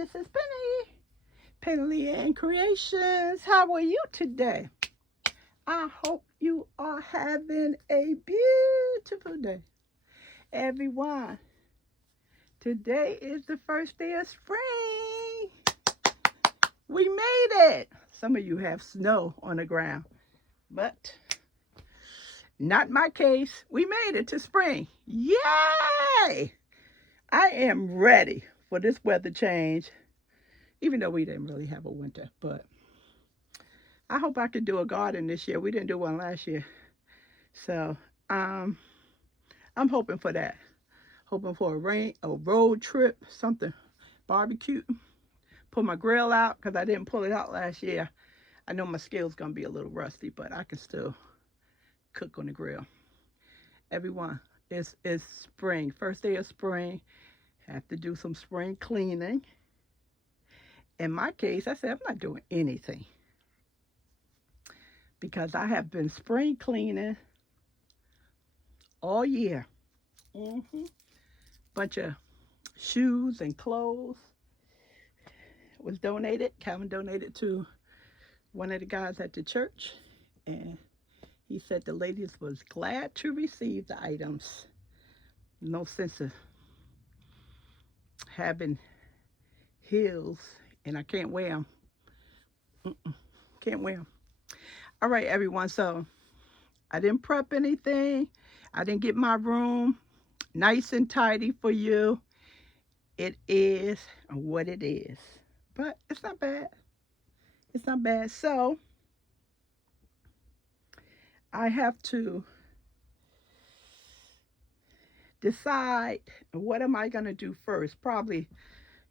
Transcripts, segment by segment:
This is Penny. Penley-Ann Creations. How are you today? I hope you are having a beautiful day. Everyone, today is the first day of spring. We made it. Some of you have snow on the ground, but not my case. We made it to spring. Yay! I am ready for this weather change, even though we didn't really have a winter, but I hope I could do a garden this year. We didn't do one last year. So I'm hoping for that. Hoping for a road trip, something, barbecue. Pull my grill out because I didn't pull it out last year. I know my skill's going to be a little rusty, but I can still cook on the grill. Everyone, it's spring. First day of spring. Have to do some spring cleaning. In my case, I said I'm not doing anything because I have been spring cleaning all year. Bunch of shoes and clothes was donated. Calvin donated to one of the guys at the church, and he said the ladies was glad to receive the items. No sense of having heels and I can't wear them. Can't wear them. All right, everyone. So I didn't prep anything. I didn't get my room nice and tidy for you. It is what it is. But it's not bad. It's not bad. So I have to decide what am I going to do first. Probably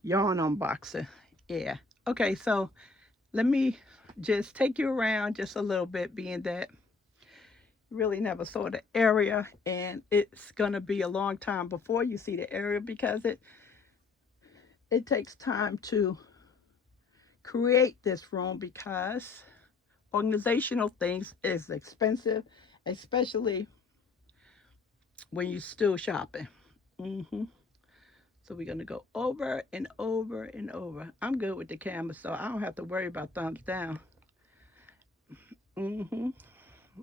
yarn unboxing. Yeah. Okay, so let me just take you around just a little bit, being that you really never saw the area, and it's going to be a long time before you see the area because it takes time to create this room because organizational things is expensive, especially when you're still shopping. So we're going to go over and over and over. I'm good with the camera, so I don't have to worry about thumbs down.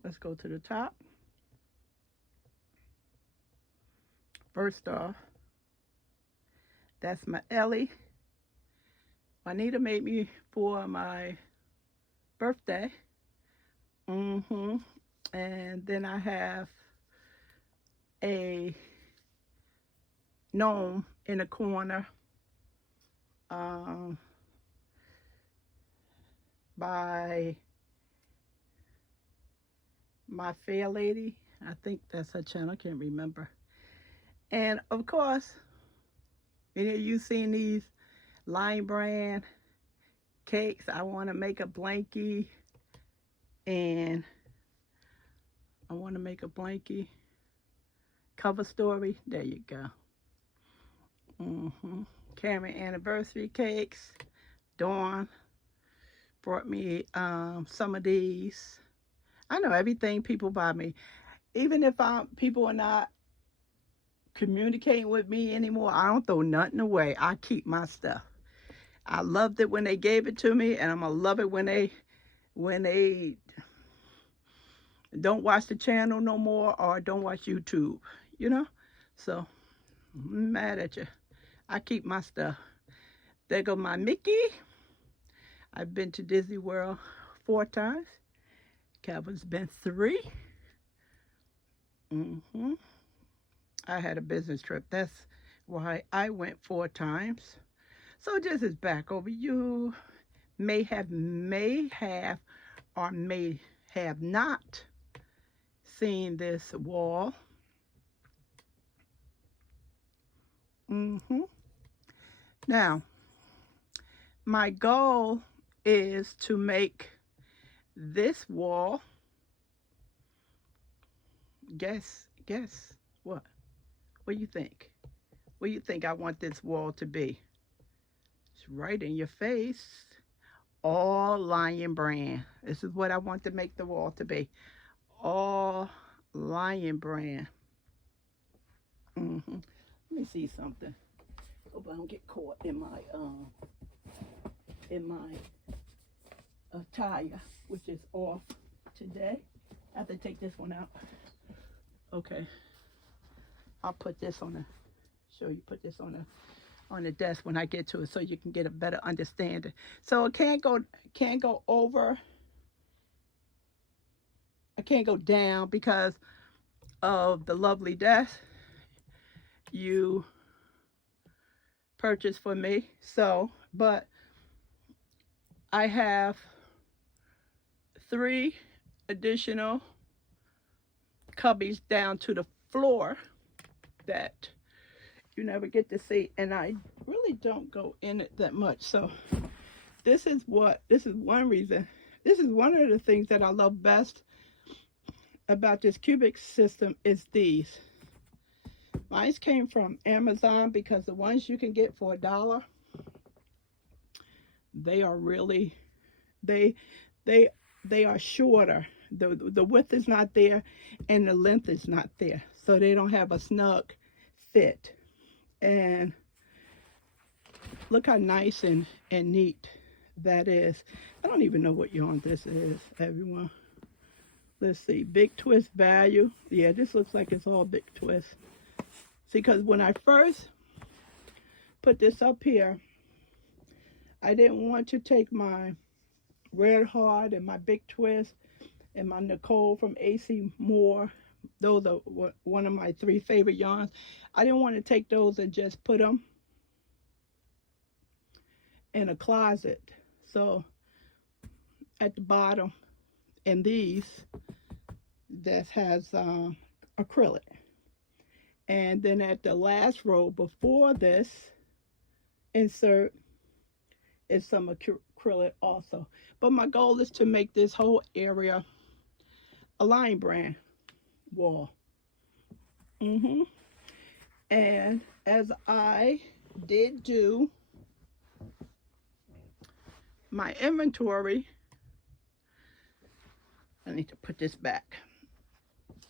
Let's go to the top. First off, that's my Ellie. Juanita made me for my birthday. And then I have a gnome in the corner by my fair lady. I think that's her channel. I can't remember. And of course, any of you seen these Lion Brand cakes? I want to make a blankie, and I want to make a blankie cover story. There you go. Cameron anniversary cakes. Dawn brought me some of these. I know everything people buy me. Even if people are not communicating with me anymore, I don't throw nothing away. I keep my stuff. I loved it when they gave it to me, and I'm gonna love it when they don't watch the channel no more or don't watch YouTube, you know? So I'm mad at you. I keep my stuff. There go my Mickey. I've been to Disney World 4 times. Calvin's been 3. I had a business trip. That's why I went 4 times. So this is back over. You may have or may have not seen this wall. Now, my goal is to make this wall, guess what? What do you think? What do you think I want this wall to be? It's right in your face. All Lion Brand. This is what I want to make the wall to be. All Lion Brand. Let me see something. Hope I don't get caught in my in my attire, which is off today. I have to take this one out. Okay, I'll put this on put this on the desk when I get to it so you can get a better understanding. So it can't go over. I can't go down because of the lovely desk you purchased for me. So, but I have 3 additional cubbies down to the floor that you never get to see, and I really don't go in it that much. So this is one reason. This is one of the things that I love best about this cubic system is these. Mine came from Amazon because the ones you can get for $1, they are really, they are shorter. The width is not there and the length is not there. So they don't have a snug fit. And look how nice and neat that is. I don't even know what yarn this is, everyone. Let's see, big twist value. Yeah, this looks like it's all big twist. See, because when I first put this up here, I didn't want to take my Red Heart and my big twist and my Nicole from AC Moore. Those are one of my 3 favorite yarns. I didn't want to take those and just put them in a closet. So at the bottom, and these that has acrylic, and then at the last row before this insert is some acrylic also. But my goal is to make this whole area a line brand wall. And as I did do my inventory, I need to put this back.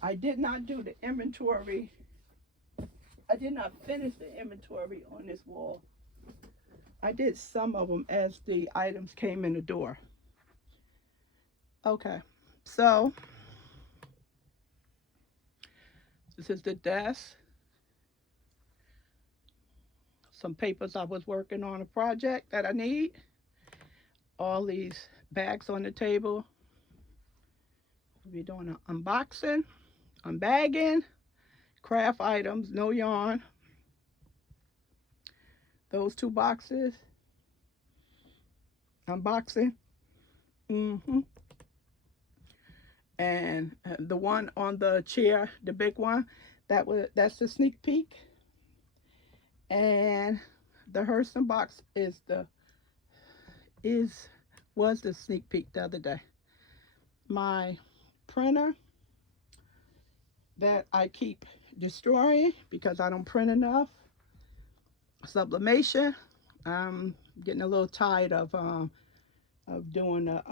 I did not do the inventory. I did not finish the inventory on this wall. I did some of them as the items came in the door. Okay, so this is the desk. Some papers I was working on a project that I need. All these bags on the table. We're doing an unboxing, unbagging, craft items, no yarn. Those 2 boxes, unboxing. And the one on the chair, the big one, that's the sneak peek. And the Hurston box was the sneak peek the other day. My printer that I keep destroying because I don't print enough. Sublimation. I'm getting a little tired of doing a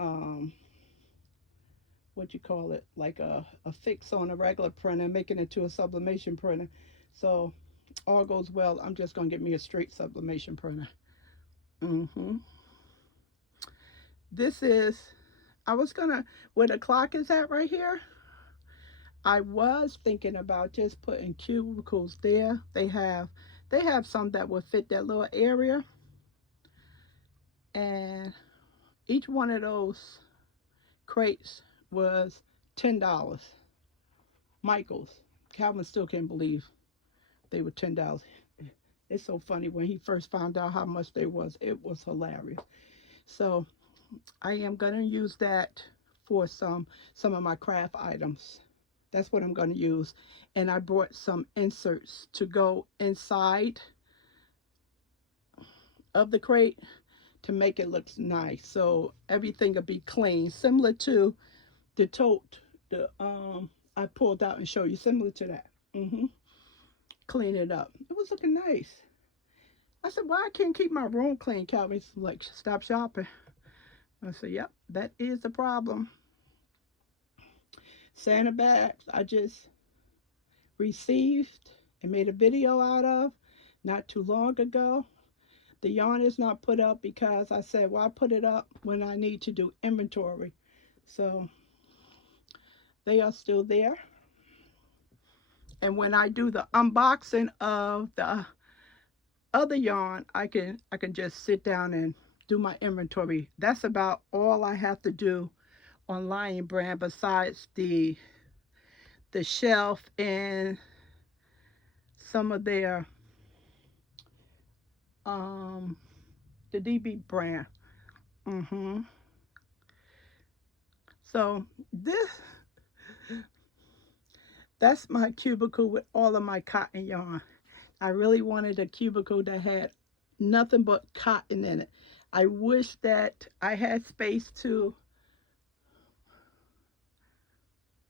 what you call it, like a fix on a regular printer, making it to a sublimation printer. So all goes well, I'm just gonna get me a straight sublimation printer. This is, I was gonna, where the clock is at right here, I was thinking about just putting cubicles there. They have some that will fit that little area, and each one of those crates was $10. Michael's. Calvin still can't believe they were $10. It's so funny, when he first found out how much they was, it was hilarious. So I am going to use that for some of my craft items. That's what I'm going to use. And I brought some inserts to go inside of the crate to make it look nice. So everything will be clean, similar to the tote I pulled out and showed you, similar to that. Clean it up. It was looking nice. I said, why I can't keep my room clean? Calvin's like, stop shopping. I said, yep, that is the problem. Santa bags I just received and made a video out of not too long ago. The yarn is not put up because I said, well, I put it up when I need to do inventory. So they are still there. And when I do the unboxing of the other yarn, I can just sit down and do my inventory. That's about all I have to do on Lion Brand besides the shelf and some of their the DB brand. So that's my cubicle with all of my cotton yarn. I really wanted a cubicle that had nothing but cotton in it. I wish that I had space to,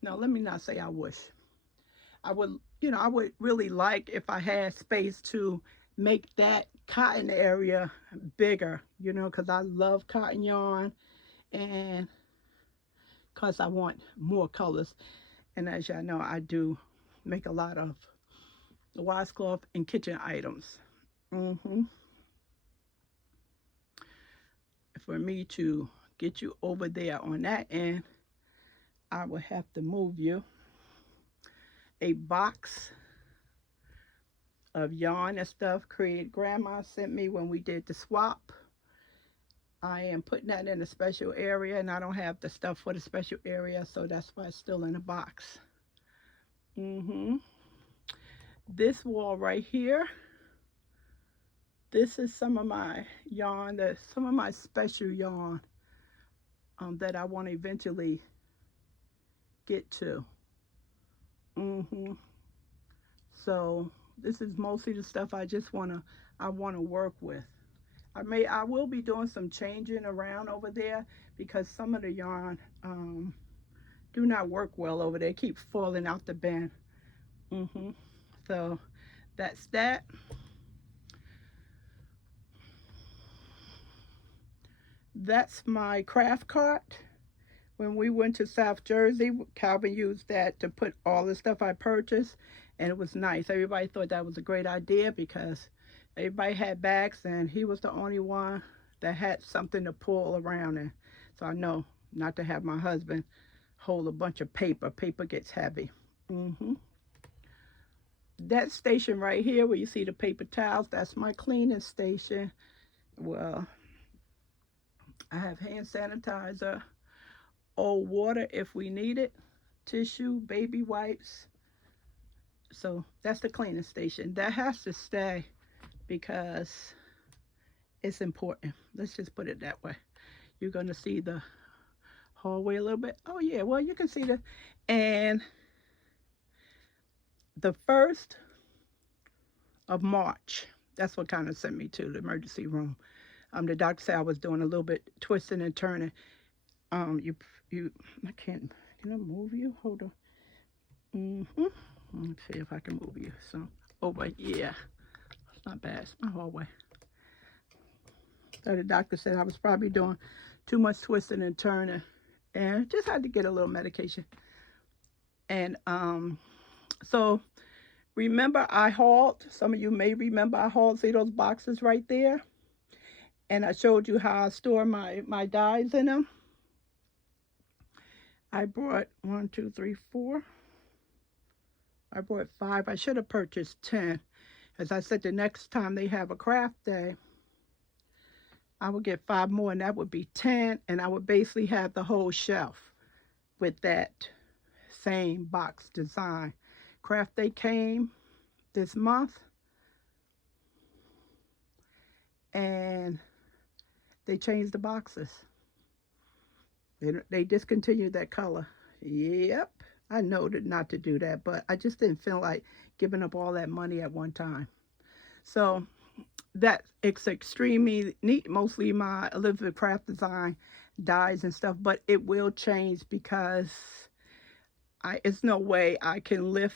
no, let me not say I wish. I would, I would really like if I had space to make that cotton area bigger, because I love cotton yarn and because I want more colors. And as y'all know, I do make a lot of washcloth and kitchen items. For me to get you over there on that end, I will have to move you a box of yarn and stuff Grandma sent me when we did the swap. I am putting that in a special area, and I don't have the stuff for the special area, so that's why it's still in a box. This wall right here, this is some of my yarn, some of my special yarn that I want to eventually get to. So this is mostly the stuff I want to work with. I will be doing some changing around over there because some of the yarn do not work well over there. They keep falling out the bin. So that's that. That's my craft cart. When we went to South Jersey, Calvin used that to put all the stuff I purchased, and it was nice. Everybody thought that was a great idea because everybody had bags, and he was the only one that had something to pull around in. So I know not to have my husband hold a bunch of paper. Paper gets heavy. That station right here where you see the paper towels, that's my cleaning station. Well, I have hand sanitizer, old water if we need it, tissue, baby wipes. So that's the cleaning station. That has to stay because it's important. Let's just put it that way. You're going to see the hallway a little bit. Oh yeah, well you can see the, and the 1st of March, that's what kind of sent me to the emergency room. The doctor said I was doing a little bit twisting and turning. I can't, can I move you? Hold on. Let's see if I can move you. So, yeah, it's not bad. It's my hallway. So the doctor said I was probably doing too much twisting and turning, and just had to get a little medication. And so remember I hauled, some of you may remember I hauled, see those boxes right there? And I showed you how I store my dyes in them. I brought 1, 2, 3, 4. I brought 5. I should have purchased 10. As I said, the next time they have a craft day, I would get 5 more, and that would be 10. And I would basically have the whole shelf with that same box design. Craft day came this month, and they changed the boxes. They discontinued that color. Yep, I know not to do that, but I just didn't feel like giving up all that money at one time. So it's extremely neat. Mostly my Elizabeth Craft Design dyes and stuff, but it will change because it's no way I can lift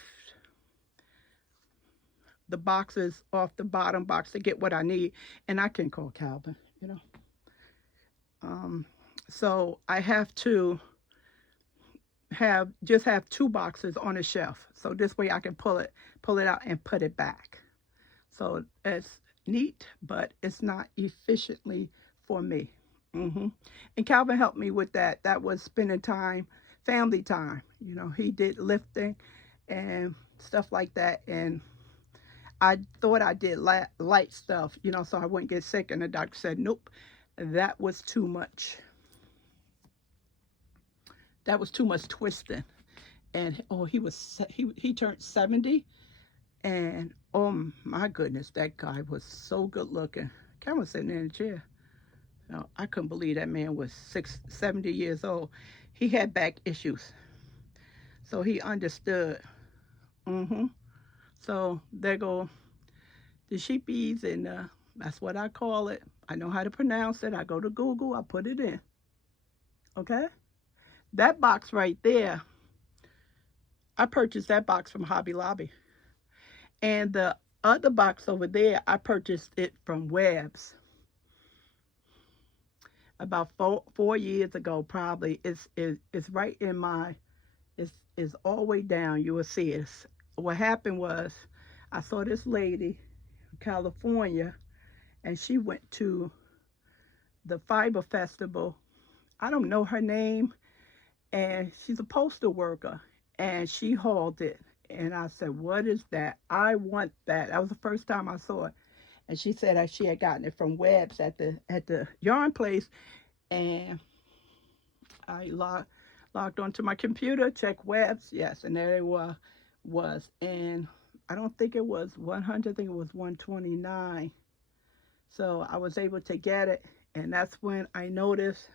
the boxes off the bottom box to get what I need, and I can call Calvin, so I have to have 2 boxes on a shelf, so this way I can pull it out and put it back. So it's neat, but it's not efficiently for me. And Calvin helped me with that. That was spending time, family time. You know, he did lifting and stuff like that. And I thought I did light stuff, you know, so I wouldn't get sick. And the doctor said, nope, that was too much. That was too much twisting. And oh, he turned 70, and oh my goodness, that guy was so good looking. Cameron was sitting in the chair. No, I couldn't believe that man was 70 years old. He had back issues, so he understood. hmm So there go the sheepies, and that's what I call it. I know how to pronounce it. I go to Google, I put it in. Okay, that box right there, I purchased that box from Hobby Lobby, and the other box over there, I purchased it from Webb's about 4 years ago, probably. It's right in my, it's all the way down. You will see it. What happened was, I saw this lady in California, and she went to the Fiber Festival. I don't know her name, and she's a postal worker, and she hauled it. And I said, what is that? I want that. That was the first time I saw it. And she said that she had gotten it from Webb's at the yarn place. And I logged onto my computer, checked Webb's, yes, and there it was. And I don't think it was 100, I think it was 129. So I was able to get it, and that's when I noticed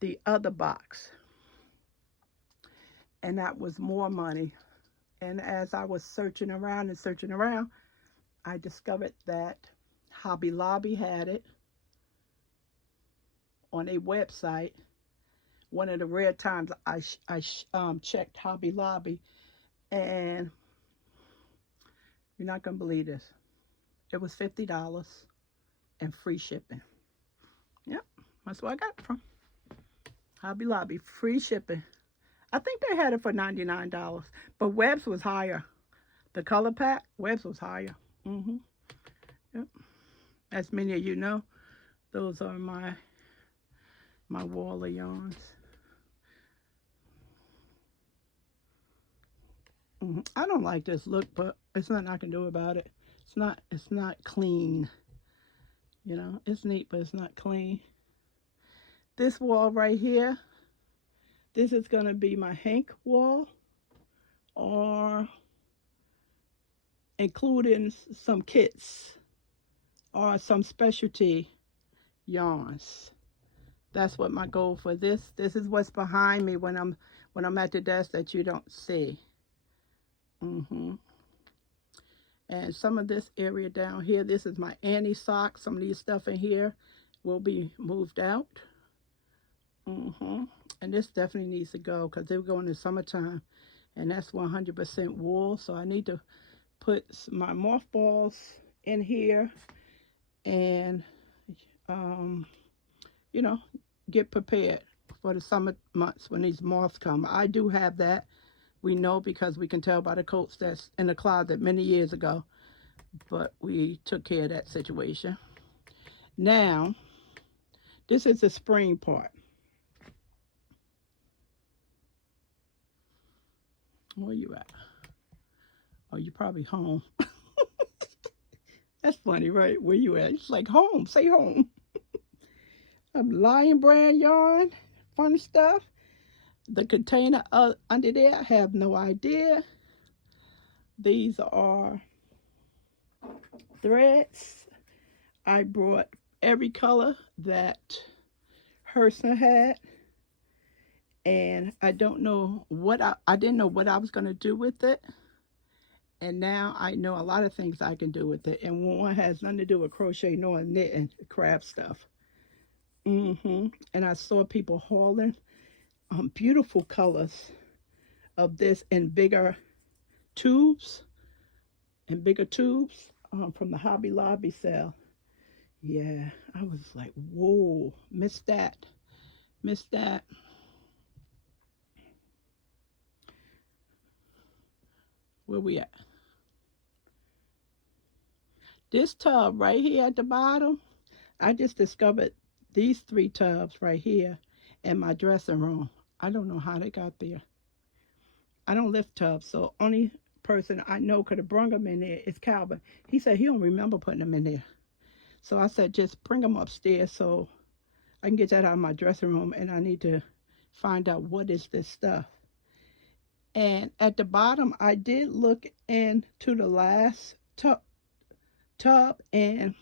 the other box. And that was more money. And as I was searching around, I discovered that Hobby Lobby had it on a website. One of the rare times I checked Hobby Lobby, and you're not going to believe this. It was $50 and free shipping. Yep, that's where I got it from. Hobby Lobby, free shipping. I think they had it for $99, but Webb's was higher. The color pack, Webb's was higher. Yep. As many of you know, those are my wall of yarns. I don't like this look, but it's nothing I can do about it. It's not clean. You know, it's neat, but it's not clean. This wall right here, this is going to be my Hank wall, or including some kits or some specialty yarns. That's what my goal for this. This is what's behind me when I'm at the desk that you don't see. And some of this area down here, this is my Annie socks. Some of these stuff in here will be moved out. And this definitely needs to go because they're going in summertime, and that's 100% wool. So I need to put my mothballs in here, and you know, get prepared for the summer months when these moths come. I do have that. We know because we can tell by the coats that's in the closet many years ago, but we took care of that situation. Now, this is the spring part. Where you at? Oh, you're probably home. That's funny, right? Where you at? It's like home. Say home. Lion brand yarn. Fun stuff. The container under there, I have no idea. These are threads. I brought every color that Hersa had. And I don't know what I didn't know what I was going to do with it. And now I know a lot of things I can do with it. And one has nothing to do with crochet nor knitting, craft stuff. And I saw people hauling beautiful colors of this in bigger tubes. From the Hobby Lobby sale. Yeah, I was like, whoa, missed that. Where we at? This tub right here at the bottom, I just discovered these 3 tubs right here in my dressing room. I don't know how they got there. I don't lift tubs, so only person I know could have brung them in there is Calvin. He said he don't remember putting them in there. So I said, just bring them upstairs so I can get that out of my dressing room, and I need to find out what is this stuff. And at the bottom, I did look into the last tub, and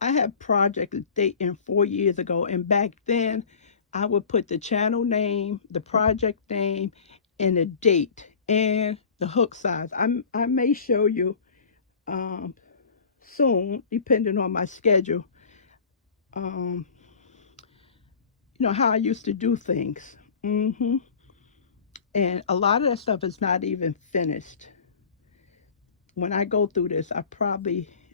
I have projects dating 4 years ago, and back then I would put the channel name, the project name, and the date, and the hook size. I may show you soon, depending on my schedule, how I used to do things. And a lot of that stuff is not even finished. When I go through this,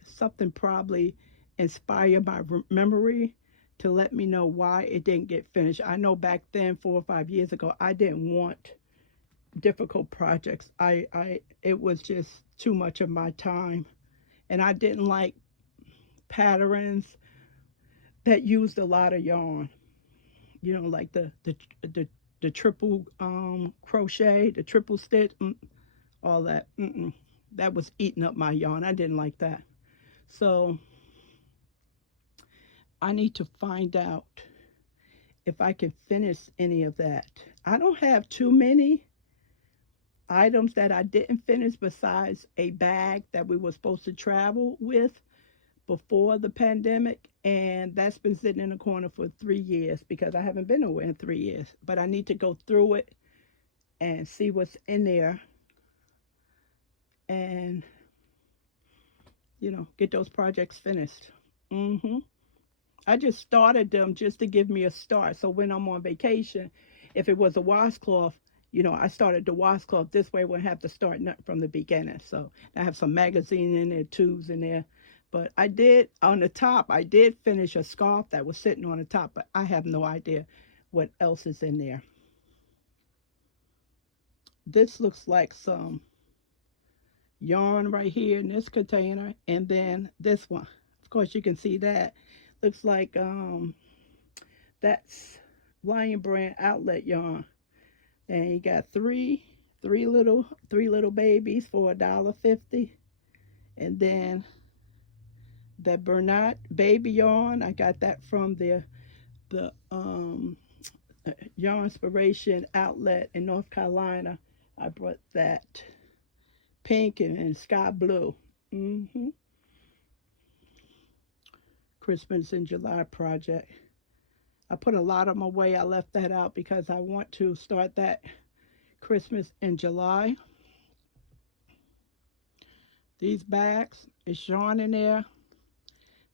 something probably inspired my memory to let me know why it didn't get finished. I know back then, 4 or 5 years ago, I didn't want difficult projects. It was just too much of my time, and I didn't like patterns that used a lot of yarn. Like the triple crochet, the triple stitch, all that. That was eating up my yarn. I didn't like that. So I need to find out if I can finish any of that. I don't have too many items that I didn't finish besides a bag that we were supposed to travel with before the pandemic, and that's been sitting in the corner for 3 years because I haven't been nowhere in 3 years. But I need to go through it and see what's in there, and get those projects finished. I just started them just to give me a start, so when I'm on vacation, if it was a washcloth, I started the washcloth this way. I wouldn't have to start nothing from the beginning. So I have some magazine in there, tubes in there. But I did, on the top, I did finish a scarf that was sitting on the top, but I have no idea what else is in there. This looks like some yarn right here in this container, and then this one. Of course, you can see that. Looks like that's Lion Brand outlet yarn. And you got three little babies for $1.50. And then that Bernat baby yarn, I got that from the Yarn Inspiration outlet in North Carolina. I brought that pink and sky blue. Christmas in July project. I put a lot of them away. I left that out because I want to start that Christmas in July. These bags, it's yarn in there.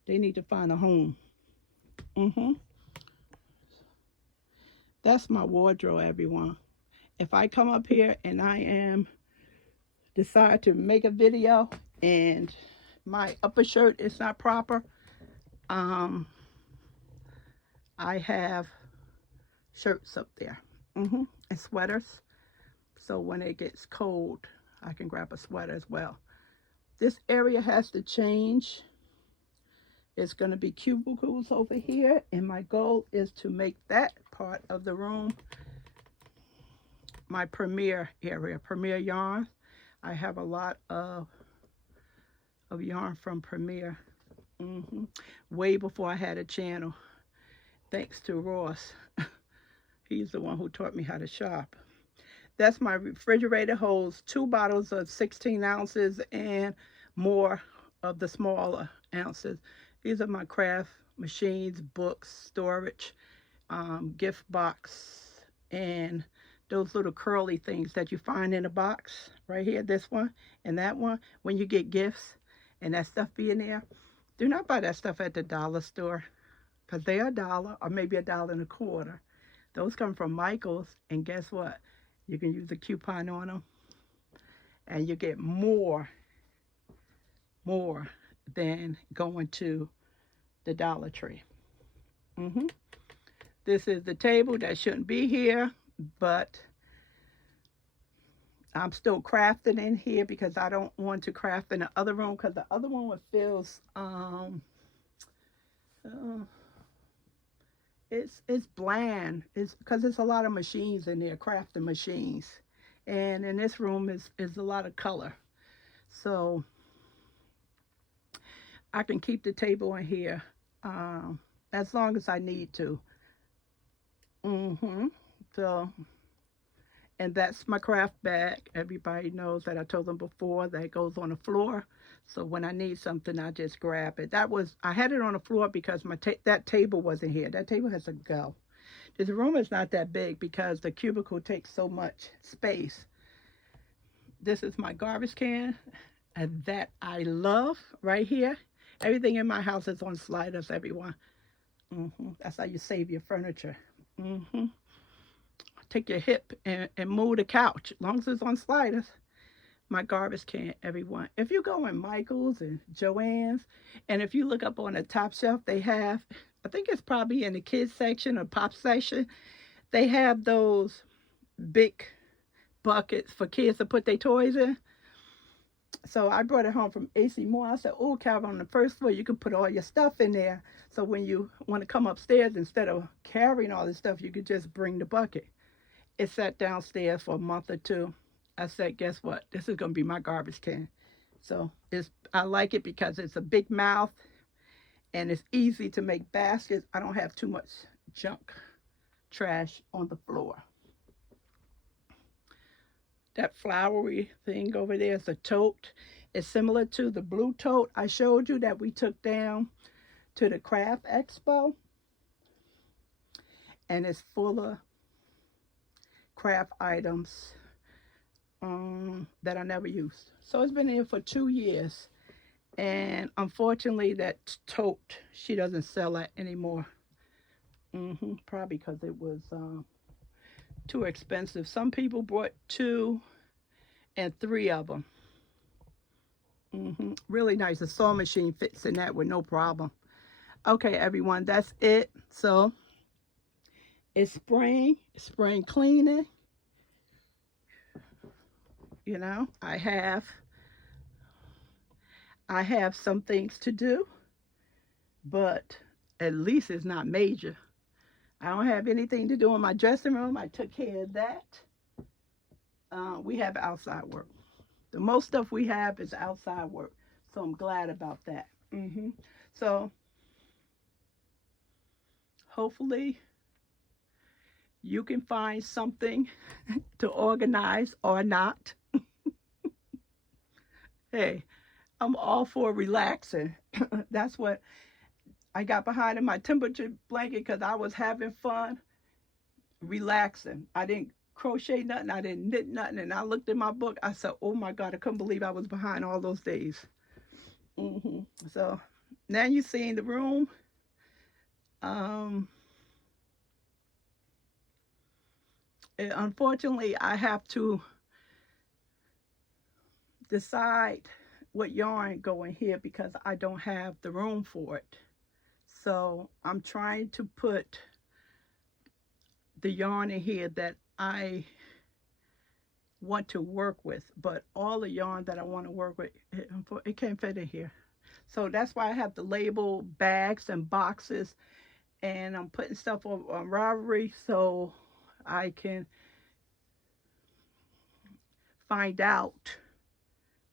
They need to find a home. That's my wardrobe, everyone. If I come up here and decide to make a video and my upper shirt is not proper, I have shirts up there, and sweaters. So when it gets cold, I can grab a sweater as well. This area has to change. It's going to be cubicles over here, and my goal is to make that part of the room my Premier area, Premier yarn. I have a lot of yarn from Premier, way before I had a channel. Thanks to Ross. He's the one who taught me how to shop. That's my refrigerator, holds 2 bottles of 16 ounces and more of the smaller ounces. These are my craft machines, books, storage, gift box, and those little curly things that you find in a box right here, this one and that one. When you get gifts and that stuff be in there, do not buy that stuff at the dollar store, because they are $1 or maybe $1.25. Those come from Michael's, and guess what? You can use a coupon on them, and you get more than going to the Dollar Tree. This is the table that shouldn't be here, but I'm still crafting in here because I don't want to craft in the other room because the other one feels uh, it's bland. It's because there's a lot of machines in there, crafting machines, and in this room is a lot of color. So I can keep the table in here as long as I need to. So, and that's my craft bag. Everybody knows that I told them before that it goes on the floor. So when I need something, I just grab it. I had it on the floor because that table wasn't here. That table has to go. This room is not that big because the cubicle takes so much space. This is my garbage can that I love right here. Everything in my house is on sliders, everyone. That's how you save your furniture. Take your hip and move the couch. As long as it's on sliders. My garbage can, everyone. If you go in Michael's and Joann's, and if you look up on the top shelf, they have, I think it's probably in the kids section or pop section, they have those big buckets for kids to put their toys in. So I brought it home from AC Moore. I said, oh, Calvin, on the first floor, you can put all your stuff in there. So when you want to come upstairs, instead of carrying all this stuff, you could just bring the bucket. It sat downstairs for a month or two. I said, guess what? This is going to be my garbage can. So I like it because it's a big mouth and it's easy to make baskets. I don't have too much junk trash on the floor. That flowery thing over there is a tote. It's similar to the blue tote I showed you that we took down to the craft expo. And it's full of craft items that I never used. So it's been here for 2 years. And unfortunately, that tote, she doesn't sell that anymore. Probably because it was too expensive. Some people bought 2 and 3 of them. Really nice. The sewing machine fits in that with no problem. Okay, everyone, that's it. So it's spring cleaning. You know, I have some things to do, but at least it's not major. I don't have anything to do in my dressing room. I took care of that. We have outside work. The most stuff we have is outside work. So I'm glad about that. So hopefully you can find something to organize or not. Hey, I'm all for relaxing. That's what I got behind in my temperature blanket because I was having fun relaxing. I didn't crochet nothing. I didn't knit nothing. And I looked in my book. I said, oh my God, I couldn't believe I was behind all those days. So now you're seeing the room. Unfortunately, I have to decide what yarn go in here because I don't have the room for it. So I'm trying to put the yarn in here that I want to work with, but all the yarn that I want to work with, it can't fit in here. So that's why I have to label bags and boxes, and I'm putting stuff on Ravelry so I can find out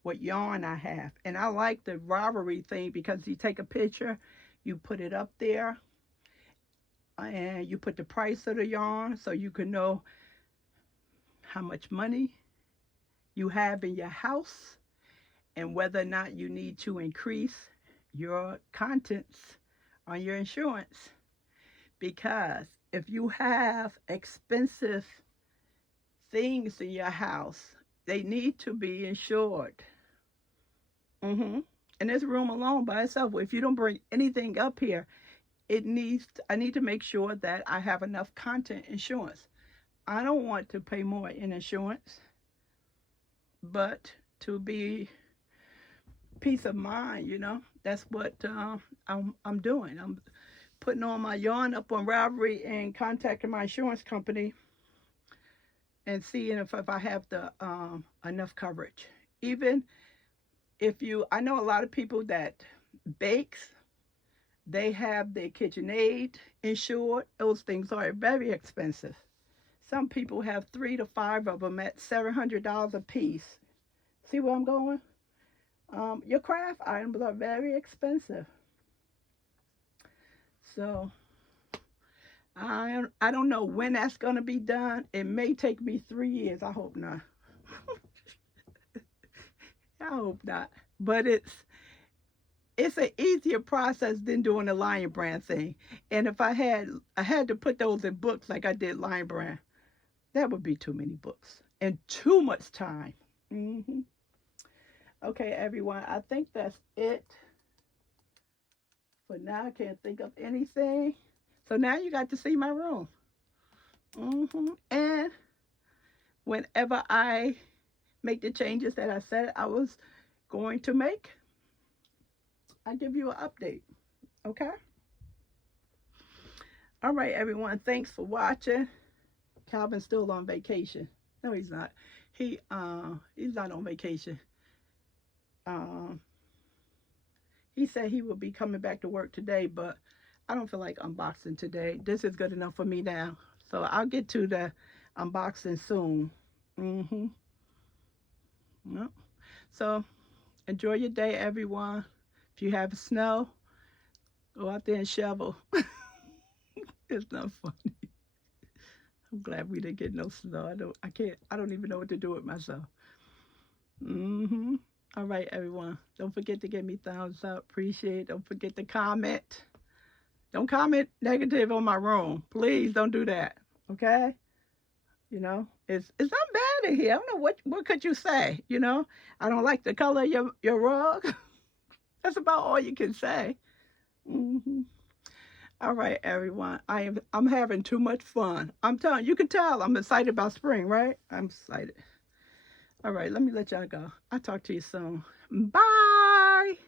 what yarn I have. And I like the Ravelry thing because you take a picture, you put it up there, and you put the price of the yarn so you can know how much money you have in your house and whether or not you need to increase your contents on your insurance. Because if you have expensive things in your house, they need to be insured. And this room alone by itself, if you don't bring anything up here, I need to make sure that I have enough content insurance. I don't want to pay more in insurance, but to be peace of mind, you know, that's what I'm doing. I'm putting all my yarn up on Ravelry and contacting my insurance company and seeing if I have the enough coverage. Even if I know a lot of people that bakes, they have their KitchenAid insured. Those things are very expensive. Some people have 3 to 5 of them at $700 a piece. See where I'm going? Your craft items are very expensive. So I don't know when that's gonna be done. It may take me 3 years. I hope not. I hope not. But it's an easier process than doing the Lion Brand thing. And if I had to put those in books like I did Lion Brand, that would be too many books and too much time. Okay, everyone, I think that's it for now. I can't think of anything. So now you got to see my room. And whenever I make the changes that I said I was going to make, I give you an update. Okay? All right, everyone. Thanks for watching. Calvin's still on vacation. No, he's not. He's not on vacation. He said he will be coming back to work today, but I don't feel like unboxing today. This is good enough for me now. So I'll get to the unboxing soon. Yep. So enjoy your day, everyone. If you have snow, go out there and shovel. It's not funny. I'm glad we didn't get no snow. I don't even know what to do with myself. All right, everyone. Don't forget to give me thumbs up. Appreciate it. Don't forget to comment. Don't comment negative on my room. Please don't do that. Okay? You know, it's not bad in here. I don't know what could you say, you know? I don't like the color of your rug. That's about all you can say. All right, everyone. I'm having too much fun. I'm telling you, can tell I'm excited about spring, right? I'm excited. All right, let me let y'all go. I'll talk to you soon. Bye.